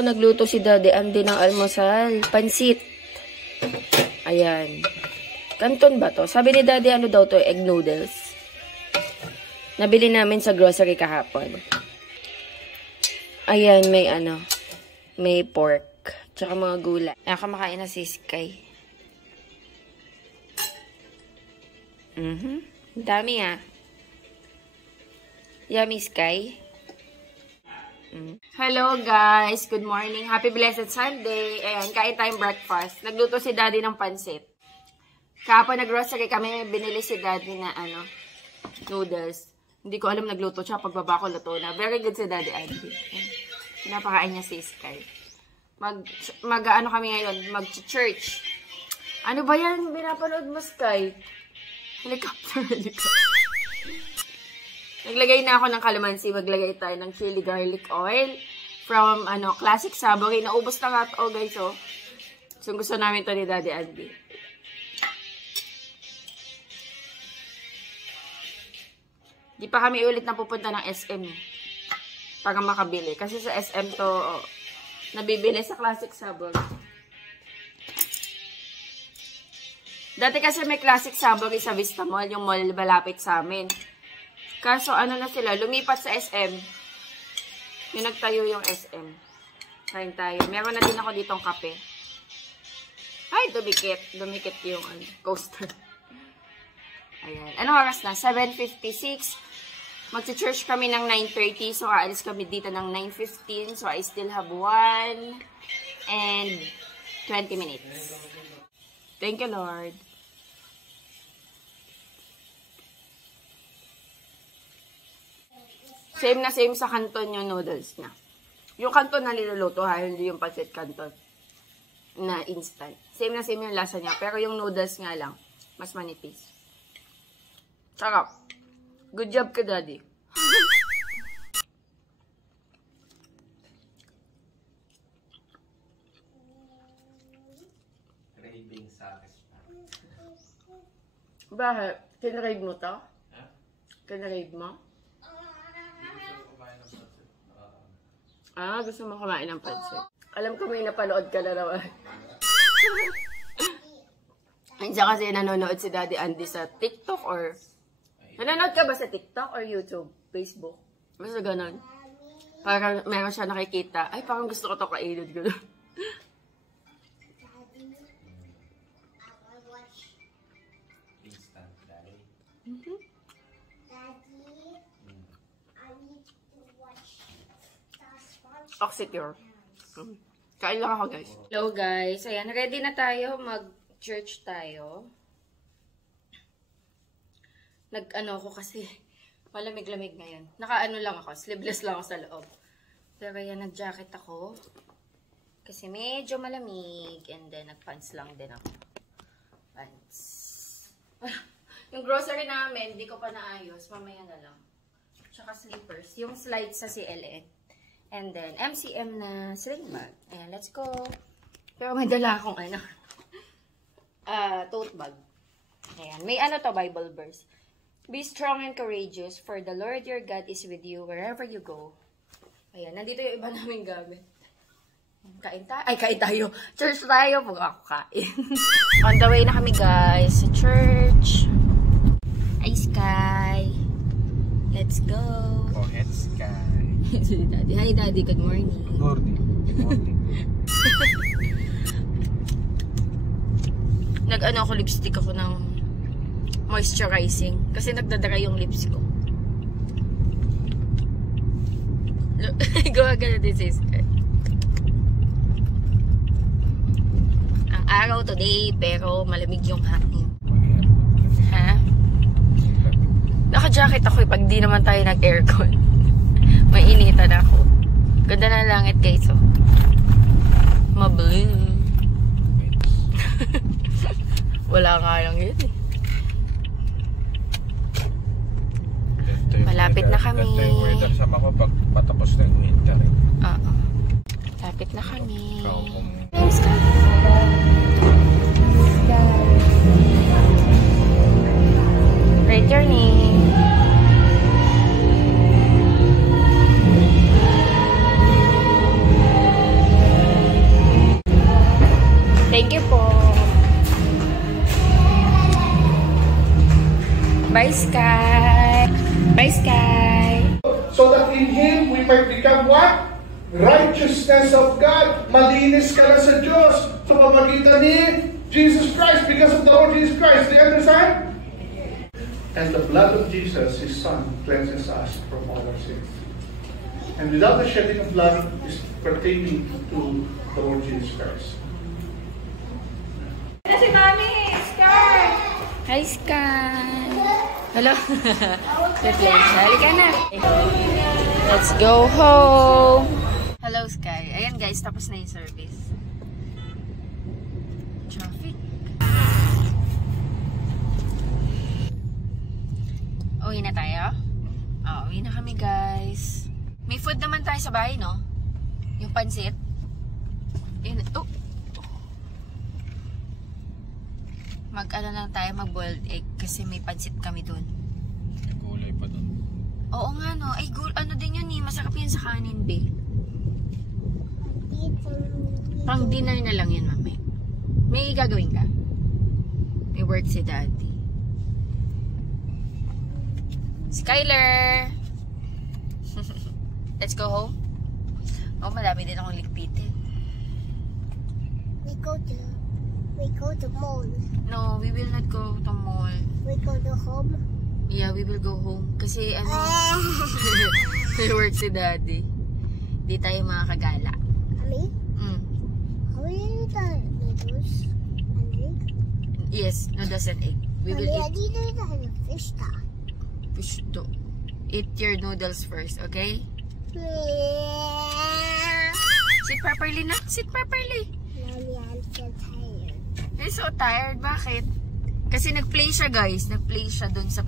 nagluto si Daddy Andy ng almusal. Pansit. Ayan. Canton ba to? Sabi ni Daddy, ano daw to? Egg noodles. Nabili namin sa grocery kahapon. Ayan, may ano. May pork. Tsaka mga gulay. Ako makain na si Sky. Dami ah. Yummy, Sky. Hello guys, good morning. Happy blessed Sunday. Ayan, kain tayong breakfast. Nagluto si Daddy ng pansit. Kahapon nag-grocery kami, binili si Daddy na ano, noodles. Hindi ko alam nagluto siya, pagbaba ko luto na. Very good si Daddy Andy. Pinapakain niya si Sky. Ano kami ngayon, mag-church. Ano ba yan pinapanood mo, Sky? Helicopter. Naglagay na ako ng kalamansi. Maglagay tayo ng chili garlic oil from Classic Savory. Naubos na nga ito, guys. Oh. So, gusto namin ito ni Daddy Andy. Di pa kami ulit na pupunta ng SM para makabili. Kasi sa SM to nabibili sa Classic Savory. Dati kasi may Classic Savory sa Vista Mall, yung mall malapit sa amin. Kaso ano na sila, lumipat sa SM. Yung nagtayo yung SM. Kain tayo. Meron na din ako ditong kape. Ay, dumikit. Dumikit yung coaster. Ayan. Anong oras na? 7:56. Magsi-church kami ng 9:30. So, aalis kami dito ng 9:15. So, I still have 1 and 20 minutes. Thank you, Lord. Same na same sa Canton yung noodles niya. Yung Canton na niluluto ha, hindi yung pancit Canton na instant. Same na same yung lasa niya, pero yung noodles nga lang, mas manipis. Sarap. Good job ka, Daddy. Craving satisfied. Bakit? Kinrave mo to? Huh? Kinrave mo? Gusto mo kumain ng pansit. Alam ko may napanood ka na naman. Andiyan kasi nanonood si Daddy Andy sa TikTok or... Nanonood ka ba sa TikTok or YouTube? Facebook? Basta ganon. Parang meron siya nakikita. Ay, parang gusto ko ito kainin. Ganon. Instant, Daddy. Oxycure. Kain lang ako, guys. Hello, guys. Ayan, ready na tayo. Mag-church tayo. Nag-ano ako kasi malamig-lamig ngayon. Naka-ano lang ako. Sleeveless lang ako sa loob. Pero yan, nag-jacket ako. Kasi medyo malamig. And then, nag-pants lang din ako. Pants. Yung grocery namin, hindi ko pa naayos. Mamaya na lang. Tsaka slippers. Yung slides sa CLN. And then, MCM na sling bag. Ayan, let's go. Pero may dala akong tote bag. Ayan, may to, Bible verse. Be strong and courageous, for the Lord your God is with you wherever you go. Ayan, nandito yung iba naming gamit. Kain tayo. Ay, kain tayo. Church tayo. Pag ako kain. On the way na kami, guys, sa church. Hi, Sky. Let's go. Go ahead, Sky. Daddy. Hi, Daddy. Good morning. Good morning. Good morning. Nag-ano ako, lipstick ako ng moisturizing. Kasi nagdadry yung lips ko. Gawa na din sis. Ang araw today, pero malamig yung hangin. Ha? Naka-jacket ako pag di naman tayo nag-aircon. Mainitan ako. Ganda na langit, guys. Oh. Ma-blue. Wala nga lang yun eh. Malapit na kami. Ganda yung weather sa mga pag patapos na yung winter. Malapit na kami. Right turning. Thank you po. Bye, Sky. Bye, Sky. So that in Him we might become what? Righteousness of God. Malinis ka na sa Diyos sa pamagitan ni Jesus Christ, because of the Lord Jesus Christ. Do you understand? And the blood of Jesus, His Son, cleanses us from all our sins. And without the shedding of blood is pertaining to the Lord Jesus Christ. Ito si Mami, Sky. Hi, Sky. Hello. Halika na. Let's go home. Hello, Sky. Ayan guys, tapos na yung service. Traffic. Uwi na tayo? Oo, uwi na kami guys. May food naman tayo sa bahay, no? Yung pansit. Yun. Oh. Mag-ano lang tayo, mag-boiled egg kasi may pansit kami dun. May gulay pa dun. Oo nga, no? Ay, ano din yun eh. Masarap yun sa kanin, be. Pang dinner na lang yun, mami. May gagawin ka? May work si daddy. Skyler! Let's go home? Oh, madami din akong ligpitin. We go to mall. No, we will not go to mall. We go to home. Yeah, we will go home. Kasi ano, may work si daddy. Di tayo makakagala. Mommy, Mm. how will you eat the noodles and egg? Yes, noodles and egg. We will Mommy, I eat need to eat the fish stock. fish too. Eat your noodles first, okay? Sit properly na. Sit properly. Mommy, I'm so tired. You're so tired. Bakit? Kasi nag-play siya, guys. Nag-play siya dun sa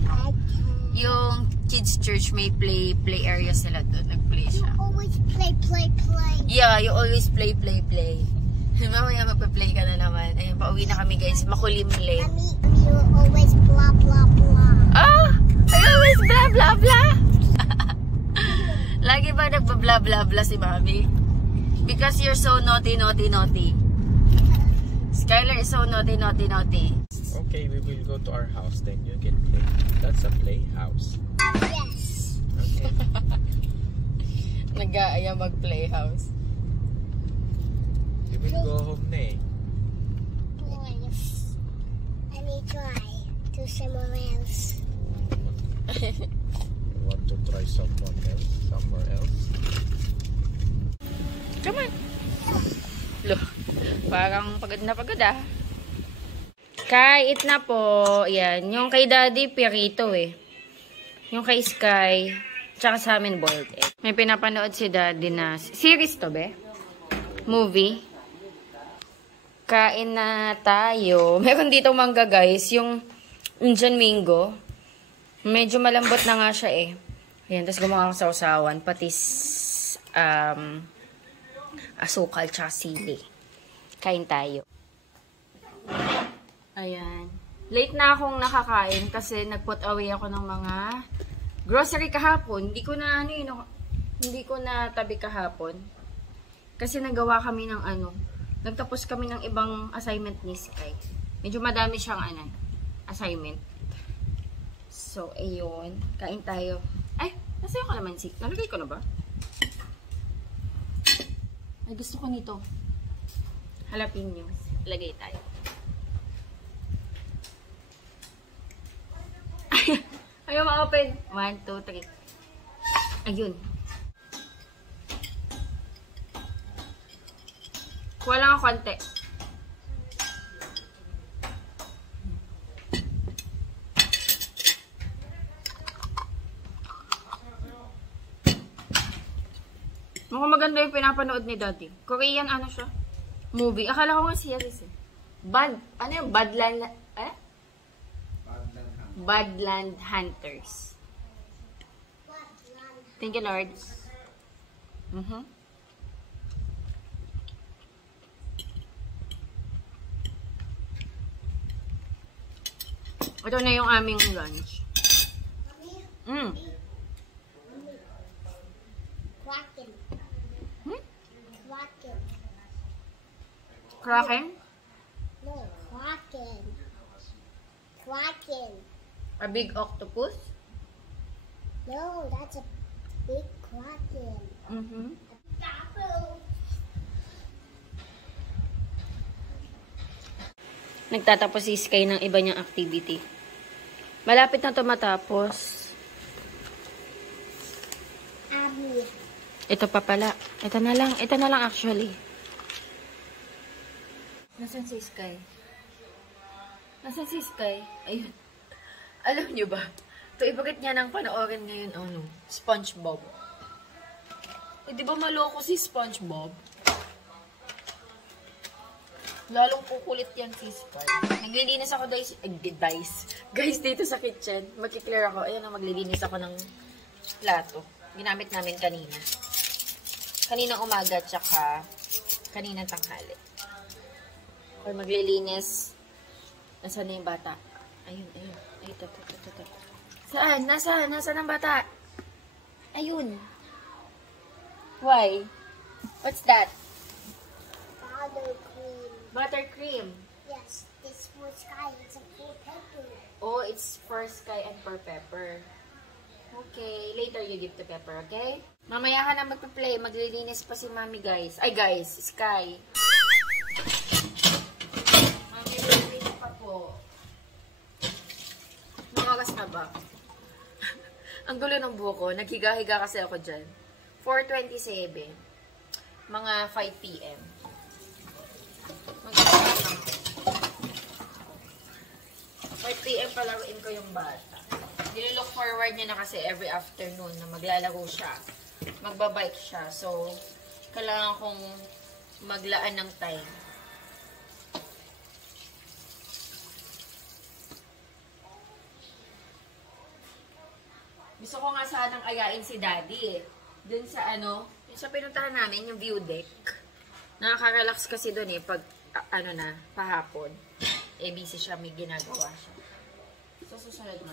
ano. Yung kids church may play area sila dun. Nag-play You siya. always play. Yeah, you always play. Mamaya magpa-play ka na naman. Ayun, pauwi na kami, guys. Makulimlim. Mommy, you always blah blah blah. Ah! I always blah blah blah! Lagi ba nagpa-blah blah blah si Mami? Because you're so naughty. Skylar is so naughty. Okay, we will go to our house, then you can play. That's a playhouse. Yes. Okay. Nag-aaya mag-playhouse. We will go home na eh. Yes. I need to try to somewhere else. You want to try somewhere else? Come on. Look, parang pagod na pagod ah. Kay, eat na po. Yan. Yung kay Daddy, pirito eh. Yung kay Sky, tsaka sa amin boiled egg. May pinapanood si Daddy na series to, be? Movie. Kain na tayo. Meron dito mangga, guys. Yung Indian mango. Medyo malambot na nga siya eh. Ayan, tapos gumawa ko sa usawan. Pati asukal tsaka sili. Kain tayo. Ayan. Late na akong nakakain kasi nag-put away ako ng mga grocery kahapon. Hindi ko na tabi kahapon. Kasi nagawa kami ng nagtapos kami ng ibang assignment ni Sky. Medyo madami siyang assignment. So, ayun. Kain tayo. Ay, nasa yung kalamansi. Nalagay ko na ba? Ay, gusto ko nito. Jalapeno. Lagay tayo. Ayaw ma-open. 1, 2, 3. Ayun. Kuha lang ako konti. Mukhang maganda yung pinapanood ni Daddy. Korean siya? Movie. Akala ko nga series eh. Badland Badland Hunters. Thank you, Lord. Ito na yung aming lunch. Kraken? No, Kraken. Kraken. A big octopus? No, that's a big Kraken. Mm-hmm. Nagtatapos si Sky ng iba niyang activity. Malapit na ito matapos. Abby. Ito pa pala. Ito na lang. Ito na lang actually. Nasaan si Sky? Nasaan si Sky? Ayun. Alam niyo ba? Ito ibagit niya ng panoorin ngayon, SpongeBob. Eh, di ba maloko si SpongeBob? Lalong kukulit yan si Sky. Naglilinis ako guys, dito sa kitchen. Magkiklear ako. Ayan, maglilinis ako ng plato. Ginamit namin kanina. Kaninang umaga, tsaka kaninang tanghali. Or maglilinis. Nasaan na yung bata? Ayun. Ay, ito. Saan? Nasaan ang bata? Ayun. Why? What's that? Buttercream. Yes, this for Sky. It's a full pepper. Oh, it's for Sky and for Pepper. Okay, later you give to Pepper, okay? Mamaya ka na magpa-play. Maglilinis pa si Mami, guys. Ay, guys, Sky. Mami, maglilinis pa po. Mga oras na ba? Ang gulo ng buhok ko. Naghiga-higa kasi ako dyan. 4:27. Mga 5 p.m. 5 p.m. palaruin ko yung bata. Nililook forward niya na kasi every afternoon na maglalaro siya. Magbabike siya. So, kailangan kong maglaan ng time. Gusto ko nga sanang ayain si Daddy eh. Dun sa yung sa pinuntahan namin, yung view deck. Nakaka-relax kasi dun eh, pag, pahapon. Eh, busy siya, may ginagawa siya. So, susunod na.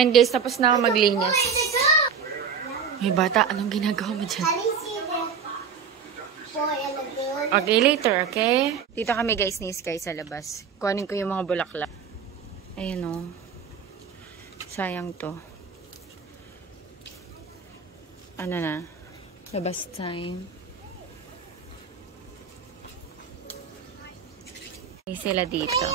Ayan guys, tapos na ako maglinis. May bata, anong ginagawa mo dyan? Okay, later, okay? Dito kami guys ni Sky sa labas. Kuhanin ko yung mga bulaklak. Ayan o. Sayang to. Ano na? Labas time. Sila dito.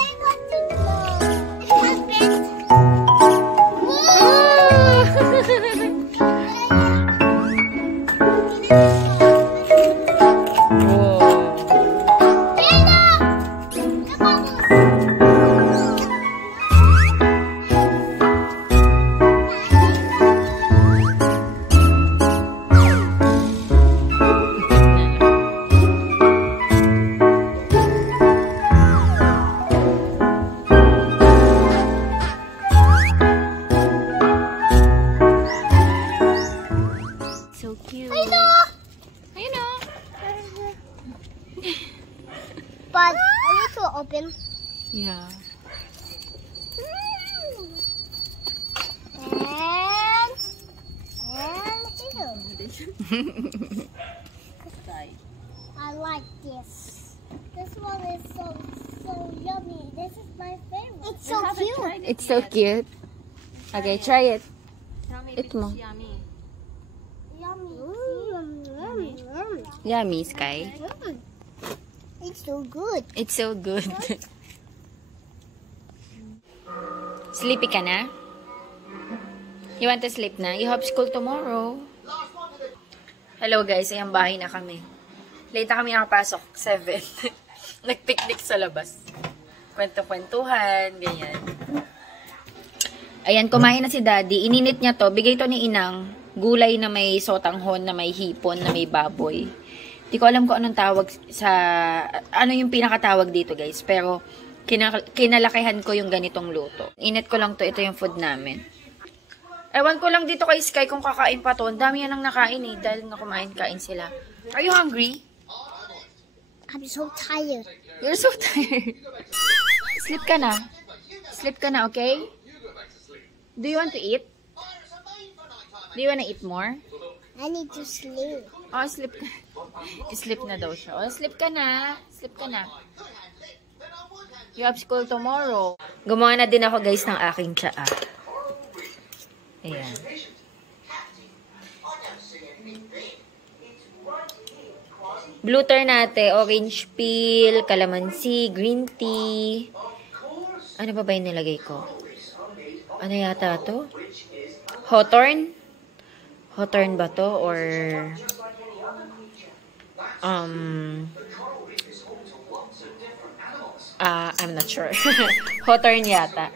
But I need to open. Yeah. And here. I like this. This one is so yummy. This is my favorite. It's so cute. It's so cute. Okay, try it. Eat mo. Yummy. Yummy, Sky. It's so good. It's so good. Sleepy ka na? You want to sleep na? You have school tomorrow. Hello guys, ayang bahay na kami. Late na kami nakapasok. 7. Nag-picnic sa labas. Kwento-kwentuhan, ganyan. Ayan, kumain na si Daddy. Ininit niya to. Bigay to ni Inang. Gulay na may sotanghon, na may hipon, na may baboy. Di ko alam kung anong tawag sa... Ano yung pinakatawag dito, guys. Pero, kinalakihan ko yung ganitong luto. Init ko lang to. Ito yung food namin. Ewan ko lang dito kay Sky kung kakain pa to. Ang dami yan ang nakain eh. Dahil nga kumain-kain sila. Are you hungry? I'm so tired. You're so tired. Sleep ka na. Sleep ka na, okay? Do you want to eat? Do you want to eat more? I need to sleep. Oh, sleep ka. Sleep na daw siya. Oh, sleep ka na. Sleep ka na. You have school tomorrow. Gumawa na din ako, guys, ng aking tsaa. Ayan. Blue turn natin. Orange peel, calamansi, green tea. Ano ba yung nilagay ko? Ano yata to? Hawthorn? Hawthorn ba to? Or... I'm not sure. Hawthorn yata.